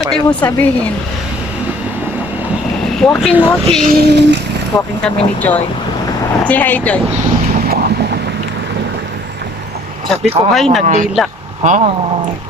Pati mo sabihin. Walking, walking. Walking kami ni Joy. Say hi, Joy. Sabi ko, hi, Hi. nagdila. Oh.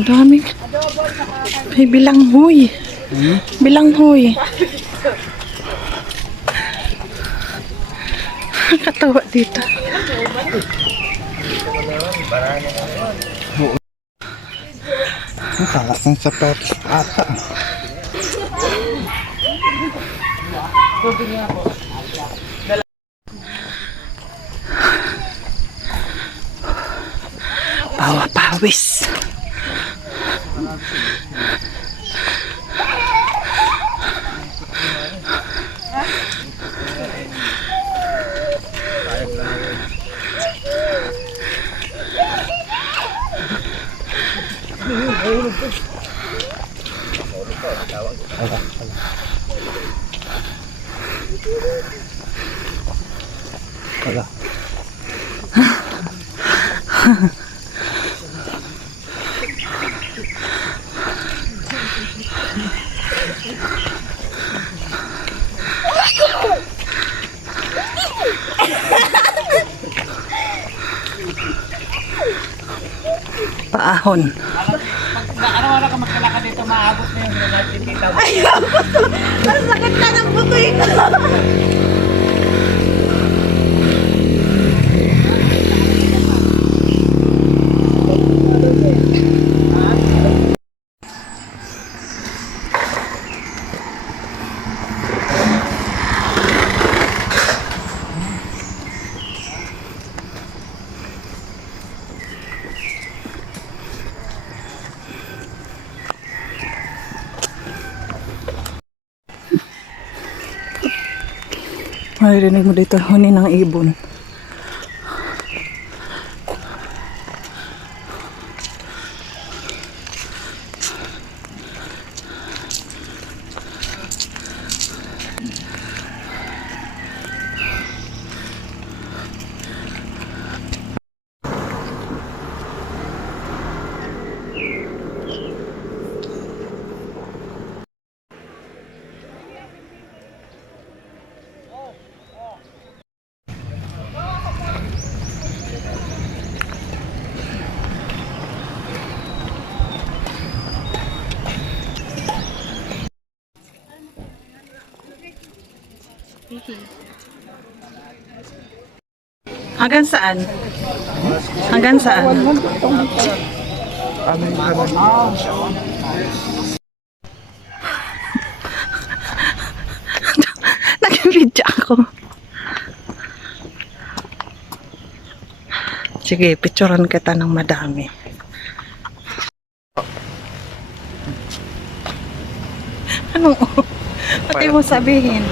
Ang dami. May bilang huy. Bilang huy. Katawa dito. Ang talas ng sapatos ata. Pawa pawis. Wala. Paahon. Araw-araw ka magkalakad dito, maabot na yung natin dito. Sakit na ng butoy ko. Maririnig mo dito, huni ng ibon. Hanggang saan? Hanggang saan? Nag-video ako. Sige, picturean kita ng madami. Anong Pati mo sabihin.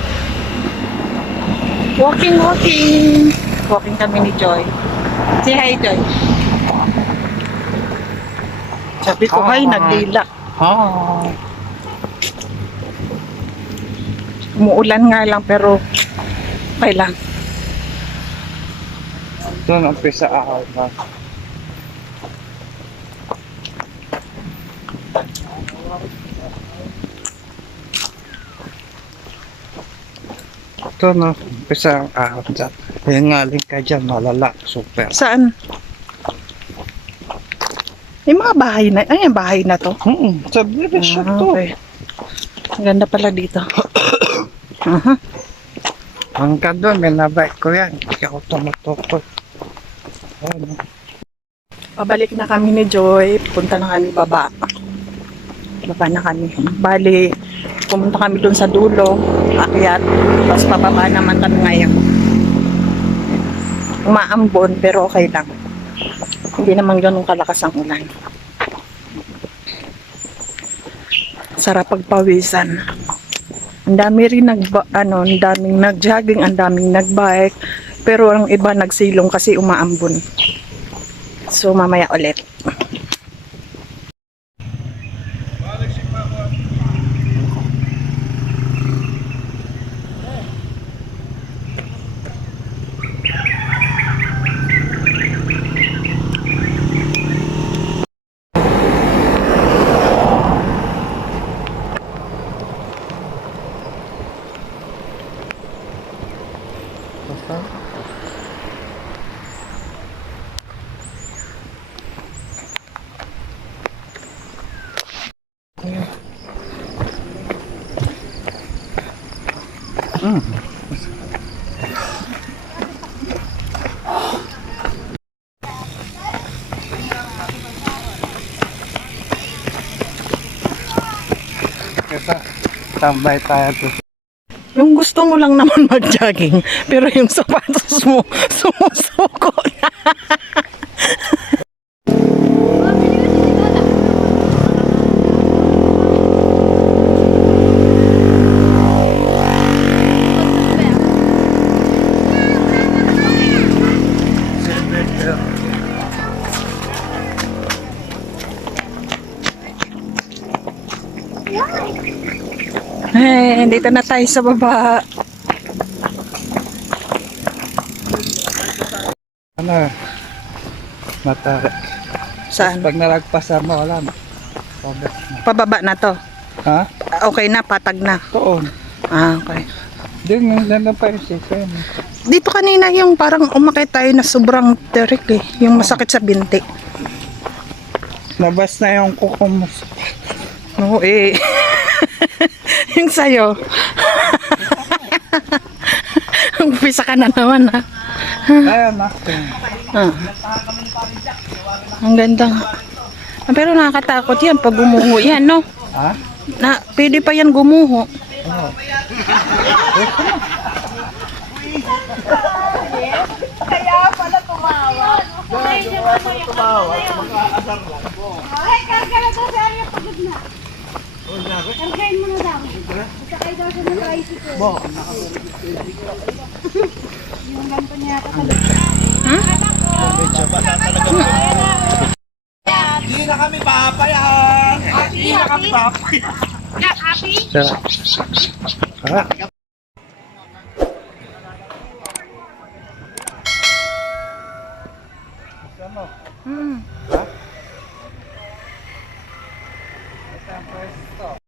Walking, walking. Walking kami ni Joy. Say hi, Joy. Sabi ko, hi, nagdila. Oh. Umuulan nga lang, pero okay lang. Doon ang pisa ako. Ito no, umpisa ang araw dyan. Ayan nga link ka dyan, malala, super. Saan? May mga bahay na. Ay, bahay na to. Hmm, subdivision Ah, to. okay. Ang ganda pala dito. Aha. Hanggang doon, may nabike ko yan. Hindi ako tumutukot. Ayan, no. Pabalik na kami ni Joy. Punta na kami baba. Baba na kami. Bali, pumunta kami dun sa dulo. Akyat. Tapos pababa naman kami ngayon. Umaambon pero okay lang. Hindi naman ganun kalakas ang ulan. Sarap pagpawisan. Ang dami rin nag ano, ang daming nag-jogging, ang daming nag-bike. Pero ang iba nagsilong kasi umaambon. So mamaya ulit. Kasi, tambay tayo to. Yung gusto mo lang naman mag-jogging, pero yung sapatos mo sumusuko na. Eh, dito na tayo sa baba. Ano, matarik. Saan? Pag nalagpasan mo, na. Pababa na to. Ha? Okay na, patag na. Doon. Ah, okay. Doon, nandun pa yung sisyon. Dito kanina yung parang umakit tayo na sobrang terik eh. Yung masakit sa binti. Nabas na yung kuko mo. Oo eh. yung sayo. Umpisa ka na naman ha. Ayan na. Ah. Ang ganda. nga. Ah, Pero nakakatakot yan pag gumuho yan, no? Ha? Na, pwede pa yan gumuho. Ay, karga na daw sa area pagod na. Kargahin mo na daw. Sakay daw siya ng tricycle. Yung ganito niya ako sa Hindi na kami papayaan! Hindi na kami Sarap. Ha? Hmm. Ito ang pwesto.